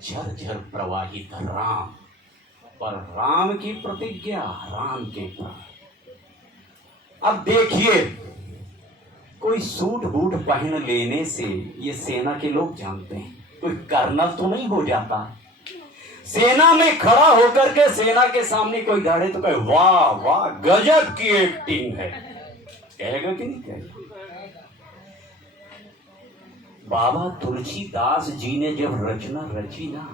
झरझर प्रवाहित राम, पर राम की प्रतिज्ञा राम के प्राण। अब देखिए, कोई सूट बूट पहन लेने से ये सेना के लोग जानते हैं कोई कर्नल तो नहीं हो जाता। सेना में खड़ा होकर के सेना के सामने कोई दौड़े तो कहे वाह वाह गजब की एक्टिंग है, कहेगा कि नहीं कहेगा? बाबा तुलसीदास जी ने जब रचना रची ना,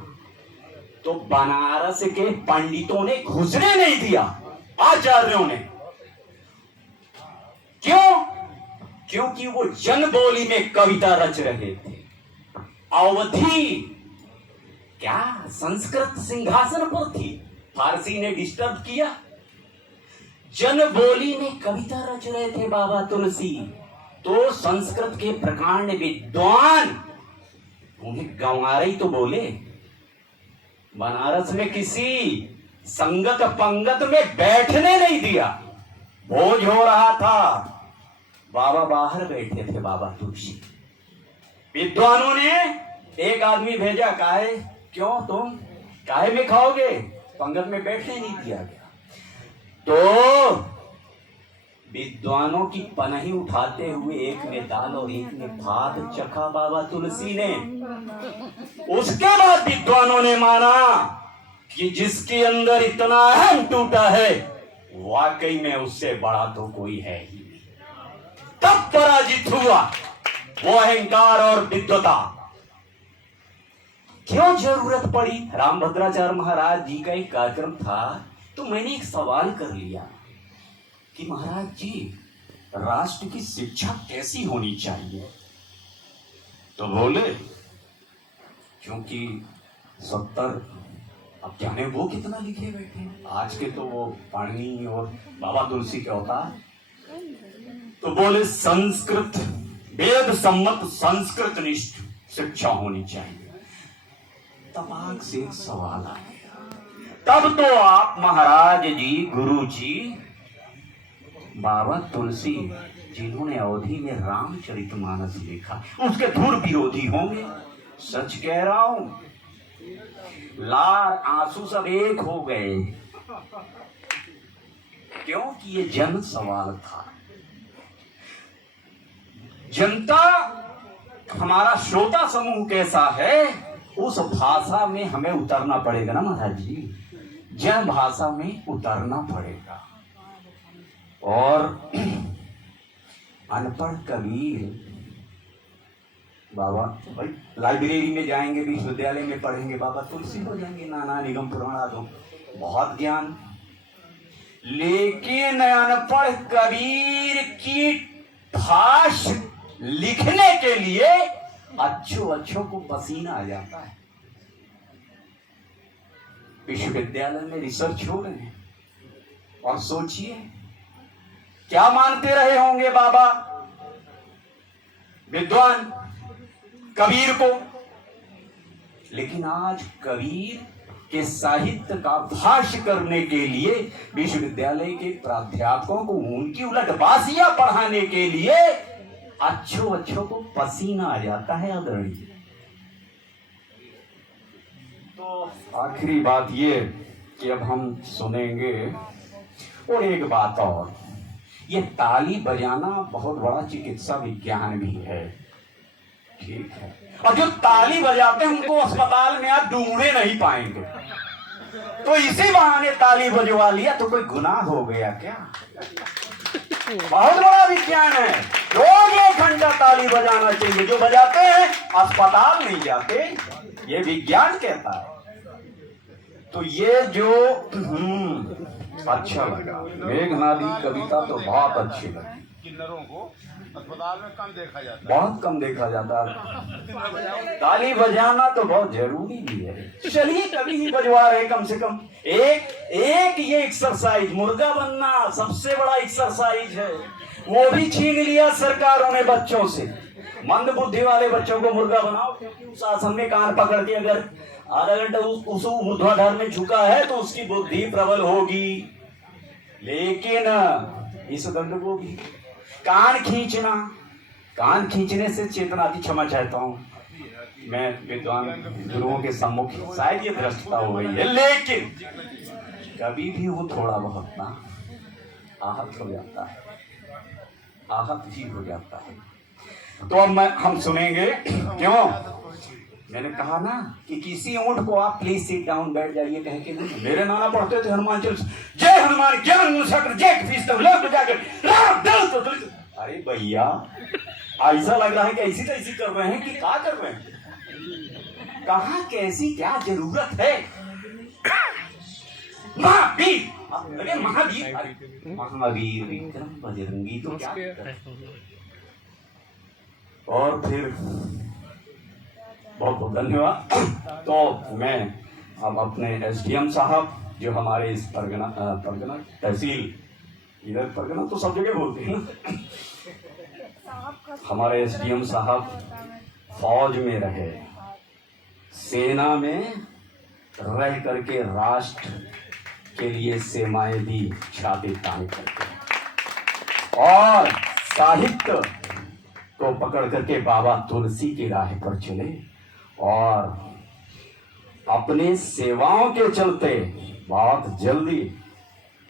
तो बनारस के पंडितों ने घुसने नहीं दिया, आचार्यों ने। क्यों? क्योंकि वो जनबोली में कविता रच रहे थे। अवधि क्या संस्कृत सिंहासन पर थी, फारसी ने डिस्टर्ब किया। जनबोली में कविता रच रहे थे बाबा तुलसी, तो संस्कृत के प्रकांड विद्वान उन्हें गंवारी तो बोले। बनारस में किसी संगत पंगत में बैठने नहीं दिया। भोज हो रहा था, बाबा बाहर बैठे थे, बाबा तुलसी। विद्वानों ने एक आदमी भेजा, काहे क्यों तुम काहे में खाओगे, पंगत में बैठने नहीं दिया गया। तो विद्वानों की पनही उठाते हुए एक ने दाल और एक ने भात चखा बाबा तुलसी ने। उसके बाद विद्वानों ने माना कि जिसके अंदर इतना अहम टूटा है, वाकई में उससे बड़ा तो कोई है ही नहीं। तब पराजित हुआ वो अहंकार और विद्वता। क्यों जरूरत पड़ी? रामभद्राचार्य महाराज जी का एक कार्यक्रम था, तो मैंने एक सवाल कर लिया कि महाराज जी, राष्ट्र की शिक्षा कैसी होनी चाहिए? तो बोले क्योंकि 70 अब जाने वो कितना लिखे बैठे हैं, आज के तो वो पाणिनि और बाबा तुलसी के अवतार। तो बोले संस्कृत, वेद सम्मत संस्कृत निष्ठ शिक्षा होनी चाहिए। तब आंख से एक सवाल आ गया। तब तो आप महाराज जी, गुरु जी, बाबा तुलसी जिन्होंने अवधि में रामचरितमानस लिखा, उसके धुर विरोधी होंगे। सच कह रहा हूं, लार आंसू सब एक हो गए, क्योंकि ये जन सवाल था। जनता, हमारा श्रोता समूह कैसा है, उस भाषा में हमें उतरना पड़ेगा ना महाराज जी, जन भाषा में उतरना पड़ेगा। और अनपढ़ कबीर बाबा, भाई लाइब्रेरी में जाएंगे, विश्वविद्यालय में पढ़ेंगे, बाबा तुलसी हो जाएंगे, नाना निगम पुराण आदो, बहुत ज्ञान। लेकिन अनपढ़ कबीर की भाष लिखने के लिए अच्छों को पसीना आ जाता है। विश्वविद्यालय में रिसर्च हो रहे हैं, और सोचिए क्या मानते रहे होंगे बाबा विद्वान कबीर को। लेकिन आज कबीर के साहित्य का भाष्य करने के लिए विश्वविद्यालय के प्राध्यापकों को उनकी उलटबाजियां पढ़ाने के लिए अच्छों को पसीना आ जाता है आदरणीय। तो आखिरी बात ये कि अब हम सुनेंगे, और एक बात और, ये ताली बजाना बहुत बड़ा चिकित्सा विज्ञान भी है, ठीक है। और जो ताली बजाते हैं उनको अस्पताल में आप ढूंढे नहीं पाएंगे, तो इसी बहाने ताली बजवा लिया तो कोई गुनाह हो गया क्या? बहुत बड़ा विज्ञान है। रोज 1 घंटा ताली बजाना चाहिए। जो बजाते हैं अस्पताल नहीं जाते, ये विज्ञान कहता है। तो ये जो अच्छा लगा, मेघनादी कविता तो बहुत अच्छी लगी। किन्नरों को अस्पताल में कम देखा जाता है, बहुत कम देखा जाता है। ताली बजाना तो बहुत जरूरी भी है। चलिए कभी ही बजवा रहे, कम से कम एक ये एक्सरसाइज, मुर्गा बनना सबसे बड़ा एक्सरसाइज है, वो भी छीन लिया सरकारों ने बच्चों से। मंद बुद्धि वाले बच्चों को मुर्गा बनाओ, क्योंकि उस आसन में कान पकड़ के अगर आधा घंटा उस ऊर्ध्वाधर में झुका है तो उसकी बुद्धि प्रबल होगी। लेकिन इस दंड को भी कान खींचने से चेतना की, क्षमा चाहता हूं, मैं विद्वान गुरुओं के सम्मुख शायद ये भ्रष्टता हो गई है, लेकिन कभी भी वो थोड़ा बहुत ना आहत हो जाता है, आहत ही हो जाता है। तो अब हम सुनेंगे। क्यों? मैंने कहा ना कि किसी ऊंट को आप प्लीज सिट डाउन बैठ जाइए कह के नहीं। मेरे नाना पढ़ते थे हनुमान चालीसा, जय हनुमान ज्ञान गुण सागर जय कपीस लोक जाकर राम दल तो दल। अरे भैया ऐसा लग रहा है कि ऐसी तैसी कर रहे हैं कि क्या कर रहे हैं, कहाँ कैसी क्या जरूरत है। महावीर, अरे महावीर, महावीर विक्रम बजरंगी तो क्या कर। और फिर बहुत बहुत धन्यवाद। तो मैं अब अपने एसडीएम साहब जो हमारे इस परगना तहसील, इधर परगना तो सब जगह बोलते हैं ना, हमारे एसडीएम साहब फौज में रहे, सेना में रह करके राष्ट्र के लिए सेवाएं दी, छाती तान करके, और साहित्य को पकड़ करके बाबा तुलसी की राह पर चले, और अपने सेवाओं के चलते बहुत जल्दी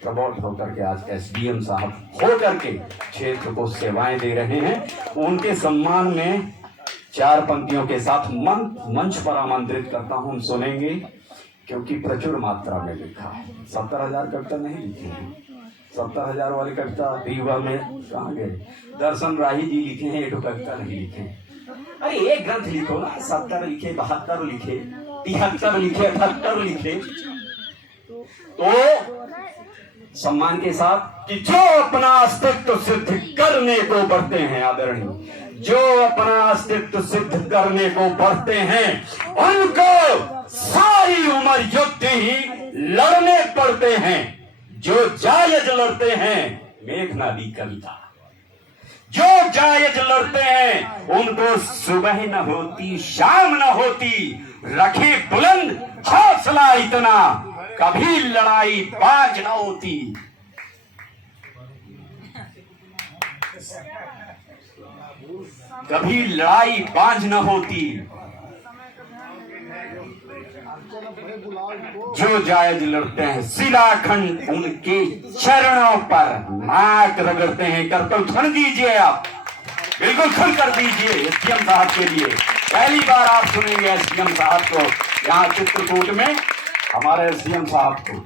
प्रमोट होकर के आज एसडीएम साहब हो करके क्षेत्र को सेवाएं दे रहे हैं। उनके सम्मान में 4 पंक्तियों के साथ मंच पर आमंत्रित करता हूं। हम सुनेंगे क्योंकि प्रचुर मात्रा में लिखा है। 70,000 कविता नहीं लिखी है, 70,000 वाली कविता दीवा में कहाँ गए? दर्शन राही जी लिखे हैं, एक कविता नहीं लिखे। अरे एक ग्रंथ लिखो ना, 70 लिखे, 72 लिखे, 73 लिखे, 78 लिखे। तो सम्मान के साथ कि जो अपना अस्तित्व सिद्ध करने को बढ़ते हैं, आदरणीय, जो अपना अस्तित्व सिद्ध करने को बढ़ते हैं उनको सारी उम्र युद्ध ही लड़ने पड़ते हैं। जो जायज लड़ते हैं, मेघनादी कविता, जो जायज लड़ते हैं उनको सुबह न होती शाम न होती, रखे बुलंद हौसला इतना, कभी लड़ाई बाज न होती। कभी लड़ाई बाज न होती। जो जायज लड़ते हैं शिलाखंड उनके चरणों पर नाक रगड़ते हैं। कर्तव्य खन दीजिए, आप बिल्कुल खन कर दीजिए एसडीएम साहब के लिए। पहली बार आप सुनेंगे एसडीएम साहब को यहाँ चित्रकूट में, हमारे एसडीएम साहब को।